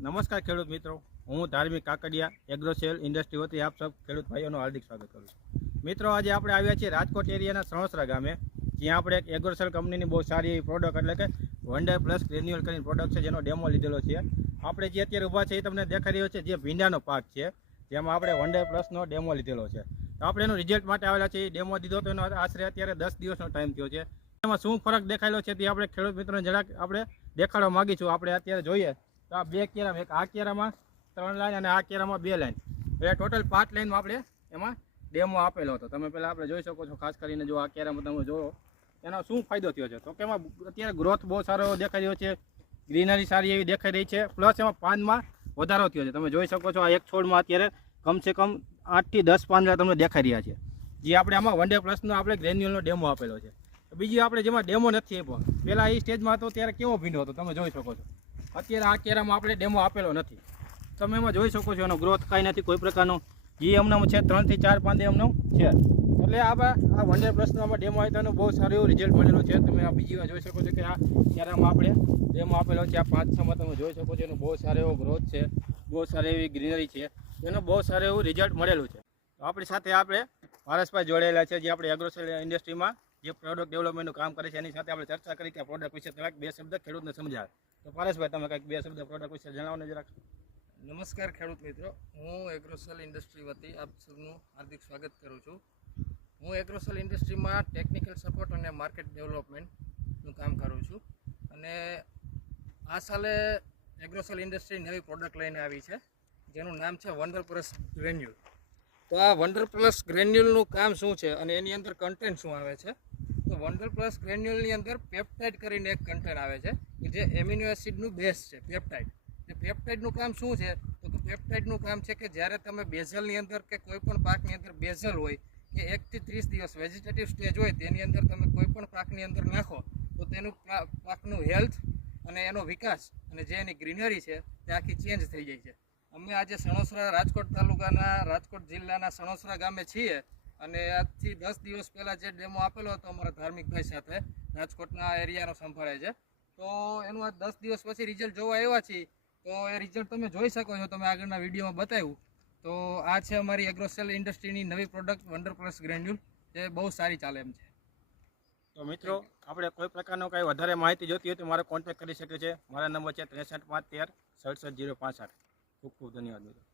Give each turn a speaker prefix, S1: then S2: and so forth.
S1: નમસ્કાર ખેડૂત મિત્રો. હું ધાર્મિક કાકડિયા એગ્રોસેલ ઇન્ડસ્ટ્રી વતી આપ સૌ ખેડૂત ભાઈઓનું હાર્દિક સ્વાગત કરું છું. મિત્રો, આજે આપણે આવ્યા છીએ રાજકોટ એરિયાના સણોસરા ગામે, જ્યાં આપણે એક એગ્રોસેલ કંપનીની બહુ સારી એવી પ્રોડક્ટ એટલે કે વનડે પ્લસ ગ્રેન્યુઅલ કરીને પ્રોડક્ટ છે, જેનો ડેમો લીધેલો છે. આપણે જે અત્યારે ઊભા છે એ તમને દેખાઈ રહ્યો છે, જે ભીંડાનો પાક છે, જેમાં આપણે વન્ડર પ્લસનો ડેમો લીધેલો છે. તો આપણે એનું રિઝલ્ટ માટે આવેલા છે એ ડેમો દીધો તો એનો આશરે અત્યારે દસ દિવસનો ટાઈમ થયો છે. એમાં શું ફરક દેખાયેલો છે તે આપણે ખેડૂત મિત્રોને જરાક આપણે દેખાડવા માગીશું. આપણે અત્યારે જોઈએ તો આ બે કેરામાં, એક આ કેરામાં ત્રણ લાઈન અને આ કેરામાં બે લાઈન. એટલે ટોટલ પાંચ લાઈનમાં આપણે એમાં ડેમો આપેલો હતો. તમે પહેલાં આપણે જોઈ શકો છો, ખાસ કરીને જો આ કેરામાં તમે જોવો, એનો શું ફાયદો થયો છે? તો કે એમાં અત્યારે ગ્રોથ બહુ સારો એવો દેખાઈ રહ્યો છે ગ્રીનરી સારી એવી દેખાઈ રહી છે પ્લસ એમાં પાનમાં વધારો થયો છે. તમે જોઈ શકો છો, આ એક છોડમાં અત્યારે કમસે કમ આઠથી દસ પાંદડા તમને દેખાઈ રહ્યા છે. જે આપણે આમાં વન ડે પ્લસનો આપણે ગ્રેન્યુઅલનો ડેમો આપેલો છે. બીજી આપણે જેમાં ડેમો નથી આપ્યો, પહેલાં એ સ્ટેજમાં હતો ત્યારે કેવો ભીંડો હતો? તમે જોઈ શકો છો. અત્યારે આ કેરામાં આપણે ડેમો આપેલો નથી. તમે એમાં જોઈ શકો છો, એનો ગ્રોથ કાંઈ નથી, કોઈ પ્રકારનો. જે હમણાં છે, ત્રણથી ચાર પાંદે હમણાં છે. એટલે આપણે આ વન પ્રશ્નમાં ડેમો આવ્યો એનું બહુ સારું એવું રિઝલ્ટ મળેલું છે. તમે આ બીજી જોઈ શકો છો કે આ કેરામાં આપણે ડેમો આપેલો છે. આ પાંચ છમાં તમે જોઈ શકો છો, એનો બહુ સારો એવો ગ્રોથ છે. બહુ સારી એવી ગ્રીનરી છે. એનું બહુ સારું એવું રિઝલ્ટ મળેલું છે. આપણી સાથે આપણે પારસભાઈ જોડાયેલા છે, જે આપણે એગ્રોસેલ ઇન્ડસ્ટ્રીમાં જે પ્રોડક્ટ ડેવલપમેન્ટનું કામ કરે છે, એની સાથે આપણે ચર્ચા કરી કે પ્રોડક્ટ વિશે થોડાક બે શબ્દ ખેડૂતને સમજાવે. તો પરેશભાઈ, તમે કંઈક બે શબ્દ પ્રોડક્ટ વિશે જણાવો ને જરાક.
S2: નમસ્કાર ખેડૂત મિત્રો. હું એગ્રોસેલ ઇન્ડસ્ટ્રી વતી આપ સૌનું હાર્દિક સ્વાગત કરું છું. હું એગ્રોસેલ ઇન્ડસ્ટ્રીમાં ટેકનિકલ સપોર્ટ અને માર્કેટ ડેવલપમેન્ટનું કામ કરું છું. અને આ સાલે એગ્રોસેલ ઇન્ડસ્ટ્રી નવી પ્રોડક્ટ લઈને આવી છે, જેનું નામ છે વન્ડર પ્લસ ગ્રેન્યુલ તો આ વન્ડર પ્લસ ગ્રેન્યુલનું કામ શું છે અને એની અંદર કન્ટેન્ટ શું આવે છે? તો વન્ડર પ્લસ ગ્રેન્યુલની અંદર પેપ્ટાઇડ કરીને એક કન્ટેન્ટ આવે છે, કે જે એમિનો એસિડનું બેઝ છે, પેપ્ટાઇડ. તે પેપ્ટાઇડનું કામ શું છે? તો કે પેપ્ટાઇડનું કામ છે કે જ્યારે તમે બેઝલની અંદર કે કોઈ પણ પાકની અંદર બેઝલ હોય, કે એકથી ત્રીસ દિવસ વેજીટેટિવ સ્ટેજ હોય, તેની અંદર તમે કોઈ પણ પાકની અંદર નાખો, તો તેનું પાકનું હેલ્થ અને એનો વિકાસ અને જે એની ગ્રીનરી છે, તે આખી ચેન્જ થઈ જાય છે. અમે આજે સણોસરા રાજકોટ તાલુકાના રાજકોટ જિલ્લાના સણોસરા ગામે છીએ અને આજથી દસ દિવસ પહેલાં જે ડેમો આપેલો હતો અમારા ધાર્મિકભાઈ સાથે, રાજકોટના એરિયાનો સંભાળે છે. તો એનું આ દસ દિવસ પછી રિઝલ્ટ જોવા આવ્યા છીએ. તો એ રિઝલ્ટ તમે જોઈ શકો છો, તમે આગળના વિડીયોમાં બતાવ્યું. તો આ છે અમારી એગ્રોસેલ ઇન્ડસ્ટ્રીની નવી પ્રોડક્ટ વન્ડર પ્લસ ગ્રેન્યુલ જે બહુ સારી ચાલે એમ છે.
S1: તો મિત્રો, આપણે કોઈ પ્રકારનો કાંઈ વધારે માહિતી જોતી હોય તો મારો કોન્ટેક્ટ કરી શકે છે. મારા નંબર છે ત્રેસઠ પાંચ તેર સડસઠ જીરો પાંસઠ. ખૂબ ખૂબ ધન્યવાદ મિત્રો.